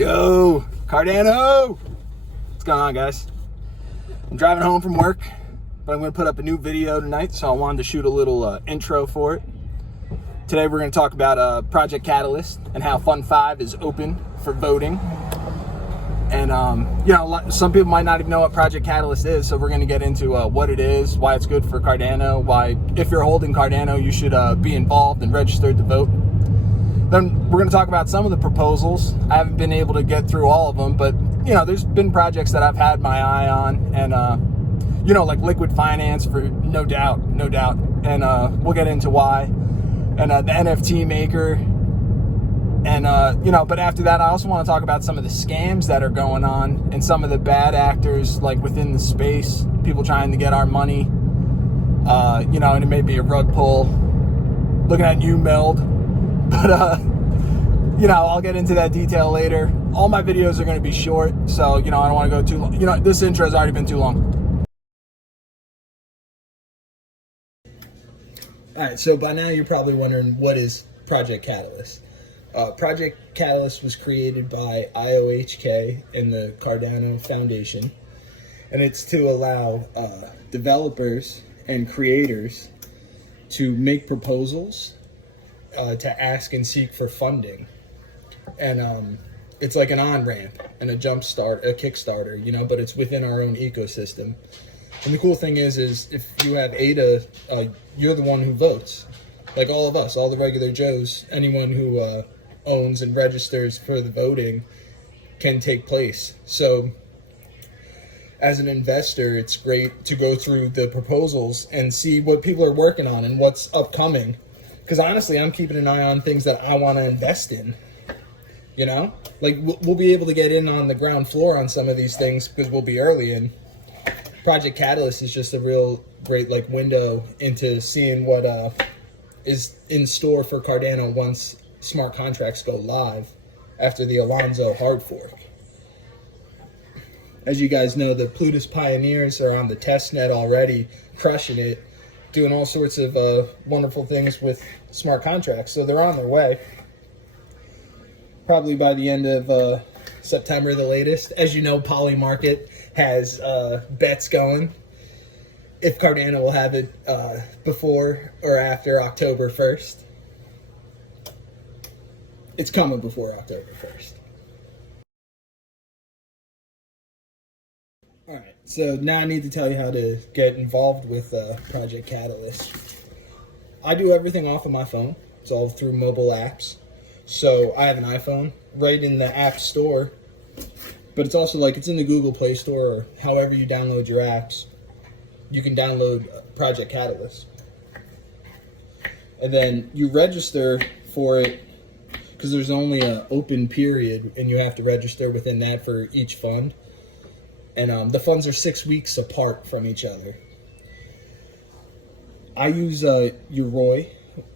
Yo, Cardano! What's going on, guys? I'm driving home from work, but I'm going to put up a new video tonight, so I wanted to shoot a little intro for it. Today we're going to talk about Project Catalyst and how Fund 5 is open for voting. And, some people might not even know what Project Catalyst is, so we're going to get into what it is, why it's good for Cardano, why if you're holding Cardano, you should be involved and registered to vote. Then we're going to talk about some of the proposals. I haven't been able to get through all of them, but, there's been projects that I've had my eye on, and, like liquid finance for no doubt. And we'll get into why. And the NFT maker. And, but after that, I also want to talk about some of the scams that are going on and some of the bad actors, like within the space, people trying to get our money, and it may be a rug pull. Looking at you, Meld. But, I'll get into that detail later. All my videos are going to be short, so, I don't want to go too long. This intro has already been too long. All right, so by now you're probably wondering, what is Project Catalyst? Project Catalyst was created by IOHK and the Cardano Foundation, and it's to allow developers and creators to make proposals to ask and seek for funding. And it's like an on-ramp and a Kickstarter, but it's within our own ecosystem. And the cool thing is if you have ADA, you're the one who votes. Like all of us, all the regular Joes, anyone who owns and registers for the voting can take place. So as an investor, it's great to go through the proposals and see what people are working on and what's upcoming. Because honestly, I'm keeping an eye on things that I want to invest in. Like we'll be able to get in on the ground floor on some of these things because we'll be early in. Project Catalyst is just a real great window into seeing what is in store for Cardano once smart contracts go live after the Alonzo hard fork. As you guys know, the Plutus pioneers are on the test net already, crushing it, doing all sorts of wonderful things with smart contracts. So they're on their way. Probably by the end of September, the latest. As you know, Poly Market has bets going if Cardano will have it before or after October 1st. It's coming before October 1st. All right, so now I need to tell you how to get involved with Project Catalyst. I do everything off of my phone. It's all through mobile apps. So I have an iPhone right in the App Store, but it's also it's in the Google Play Store or however you download your apps. You can download Project Catalyst. And then you register for it because there's only an open period and you have to register within that for each fund. And the funds are 6 weeks apart from each other. I use Yoroi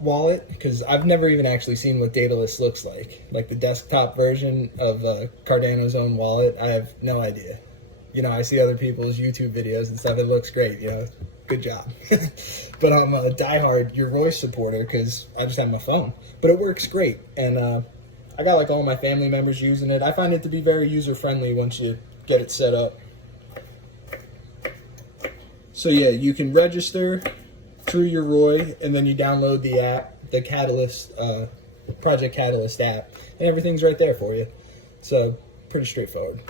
wallet because I've never even actually seen what Daedalus looks like the desktop version of Cardano's own wallet. I have no idea. I see other people's YouTube videos and stuff. It looks great, good job. But I'm a diehard Yoroi supporter because I just have my phone, but it works great. And I got all my family members using it. I find it to be very user friendly once you get it set up. So yeah, you can register through Yoroi, and then you download the app, the Catalyst, Project Catalyst app, and everything's right there for you. So pretty straightforward.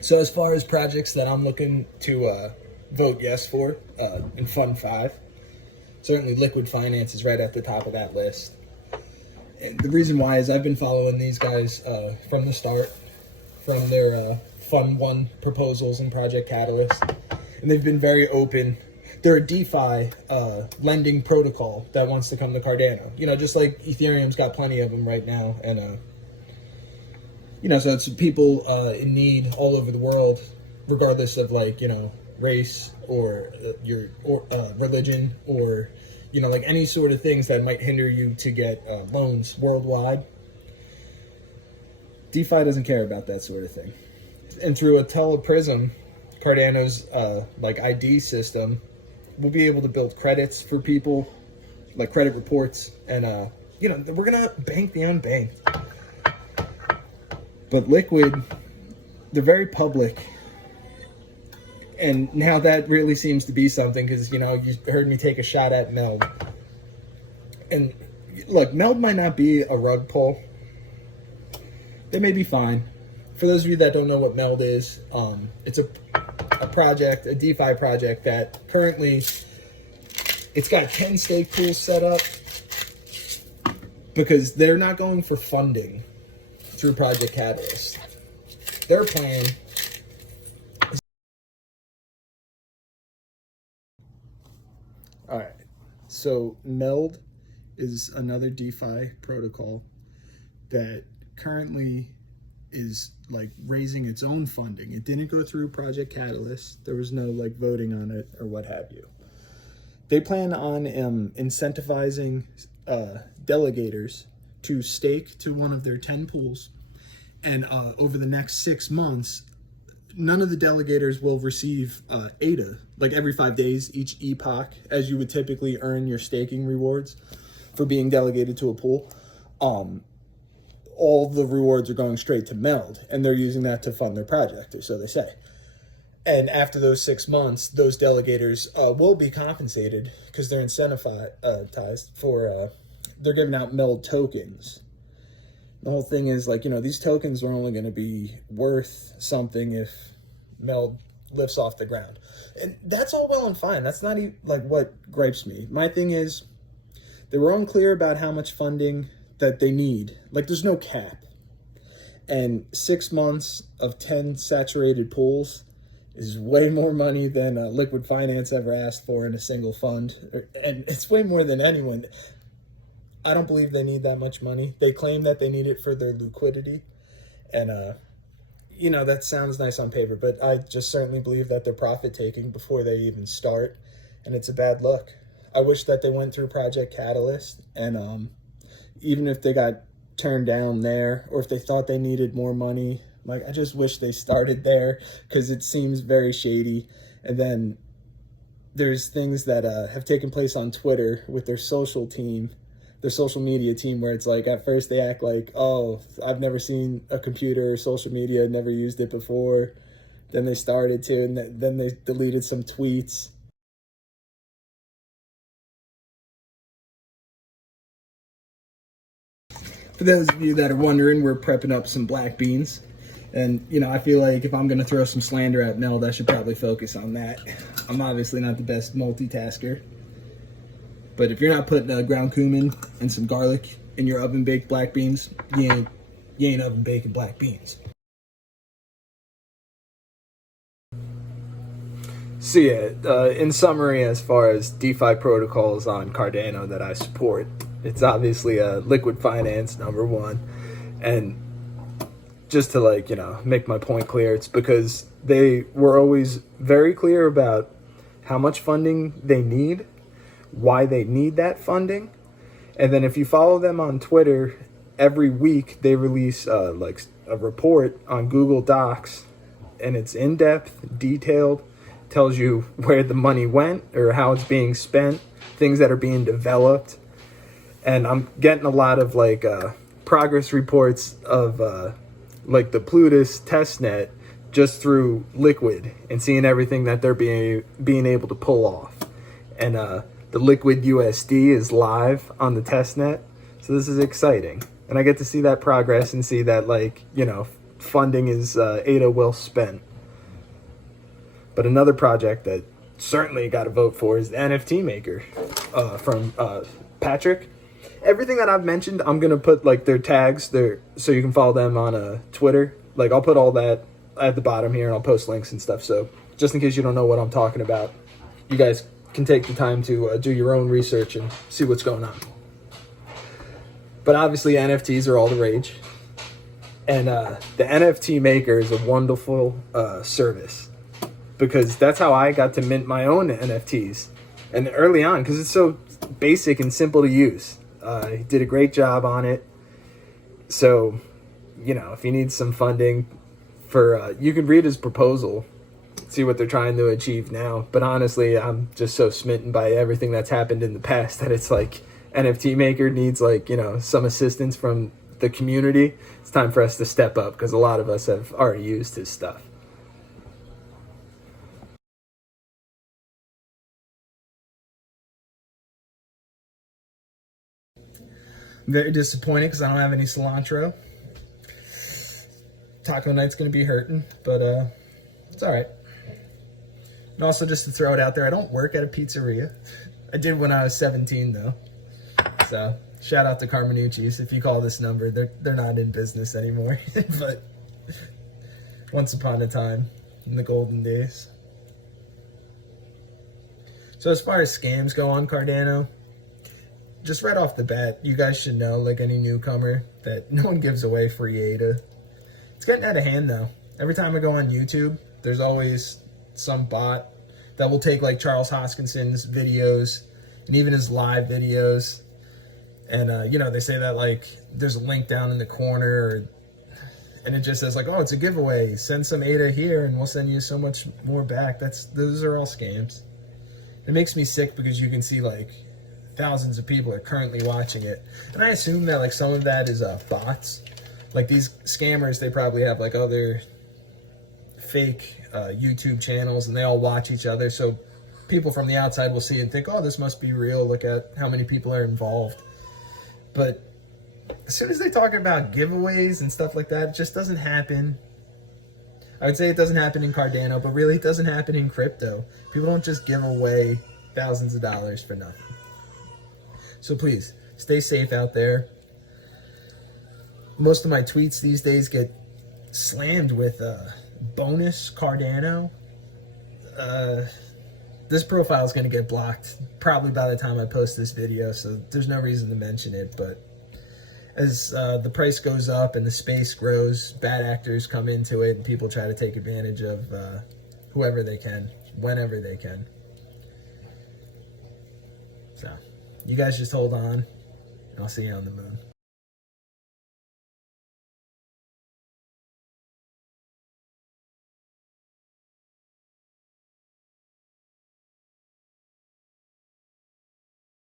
So as far as projects that I'm looking to vote yes for in Fund 5, certainly liquid finance is right at the top of that list. And the reason why is I've been following these guys from the start, from their Fund 1 proposals in Project Catalyst, and they've been very open. They're a DeFi lending protocol that wants to come to Cardano. Just like Ethereum's got plenty of them right now, and so it's people in need all over the world, regardless of race or your religion or any sort of things that might hinder you to get loans worldwide. DeFi doesn't care about that sort of thing. And through a Teleprism, Cardano's ID system, we'll be able to build credits for people like credit reports, and you know, we're gonna bank the unbanked. But Liquid, they're very public, and now that really seems to be something, because, you know, you heard me take a shot at Meld. And look, Meld might not be a rug pull. They may be fine. For those of you that don't know what Meld is, it's a project, a DeFi project that currently, it's got 10 stake pools set up, because they're not going for funding through Project Catalyst. Their plan is... All right, so Meld is another DeFi protocol that currently is like raising its own funding. It didn't go through Project Catalyst. There was no like voting on it or what have you. They plan on incentivizing delegators to stake to one of their 10 pools, and over the next 6 months, none of the delegators will receive ADA, like every 5 days, each epoch, as you would typically earn your staking rewards for being delegated to a pool. All the rewards are going straight to Meld, and they're using that to fund their project, or so they say. And after those 6 months, those delegators will be compensated, because they're incentivized for, they're giving out Meld tokens. The whole thing is, like, you know, these tokens are only going to be worth something if Meld lifts off the ground. And that's all well and fine. That's not even, like, what gripes me. My thing is, they were unclear about how much funding that they need. Like, there's no cap. And 6 months of 10 saturated pools is way more money than Liquid Finance ever asked for in a single fund. And it's way more than anyone. I don't believe they need that much money. They claim that they need it for their liquidity. And, you know, that sounds nice on paper, but I just certainly believe that they're profit-taking before they even start. And it's a bad look. I wish that they went through Project Catalyst, and even if they got turned down there, or if they thought they needed more money, like, I just wish they started there, because it seems very shady. And then there's things that have taken place on Twitter with their social team, their social media team, where it's like, at first they act like, oh, I've never seen a computer or social media, never used it before. Then they started to, and then they deleted some tweets. For those of you that are wondering, we're prepping up some black beans. And, you know, I feel like if I'm going to throw some slander at Meld, I should probably focus on that. I'm obviously not the best multitasker. But if you're not putting ground cumin and some garlic in your oven-baked black beans, you ain't oven-baking black beans. So yeah, in summary, as far as DeFi protocols on Cardano that I support, it's obviously Liquid Finance, #1. And just to, like, you know, make my point clear, it's because they were always very clear about how much funding they need, why they need that funding. And then if you follow them on Twitter, every week they release like a report on Google Docs, and it's in-depth, detailed, tells you where the money went or how it's being spent, things that are being developed. And I'm getting a lot of like progress reports of like the Plutus testnet just through Liquid, and seeing everything that they're being able to pull off. And the Liquid USD is live on the testnet, so this is exciting. And I get to see that progress and see that, like, you know, funding is ADA well spent. But another project that certainly got to vote for is the NFT Maker from Patrick. Everything that I've mentioned, I'm going to put, like, their tags there so you can follow them on Twitter. Like, I'll put all that at the bottom here, and I'll post links and stuff. So just in case you don't know what I'm talking about, you guys can take the time to do your own research and see what's going on. But obviously NFTs are all the rage. And the NFT Maker is a wonderful service, because that's how I got to mint my own NFTs. And early on, because it's so basic and simple to use. He did a great job on it. So, you know, if you need some funding for, you can read his proposal. see what they're trying to achieve now. But honestly, I'm just so smitten by everything that's happened in the past that it's like NFT maker needs like, you know, some assistance from the community. It's time for us to step up because a lot of us have already used his stuff. I'm very disappointed because I don't have any cilantro. Taco night's gonna be hurting, but it's all right. And also, just to throw it out there, I don't work at a pizzeria. I did when I was 17, though. So shout out to Carmenucci's. If you call this number, they're not in business anymore. But once upon a time, in the golden days. So as far as scams go on Cardano, just right off the bat, you guys should know, like any newcomer, that no one gives away free ADA. It's getting out of hand, though. Every time I go on YouTube, there's always some bot that will take like Charles Hoskinson's videos and even his live videos, and you know, they say that like there's a link down in the corner, and it just says like, oh, it's a giveaway, send some ADA here and we'll send you so much more back. Those are all scams. It makes me sick because you can see like thousands of people are currently watching it, and I assume that like some of that is bots. Like these scammers, they probably have like other fake YouTube channels and they all watch each other, so people from the outside will see and think, oh, this must be real, look at how many people are involved. But as soon as they talk about giveaways and stuff like that, it just doesn't happen. I would say it doesn't happen in Cardano, but really it doesn't happen in crypto. People don't just give away thousands of dollars for nothing. So please, stay safe out there. Most of my tweets these days get slammed with bonus Cardano. This profile is going to get blocked probably by the time I post this video, so there's no reason to mention it. But as the price goes up and the space grows, bad actors come into it and people try to take advantage of whoever they can, whenever they can. So you guys just hold on, and I'll see you on the moon.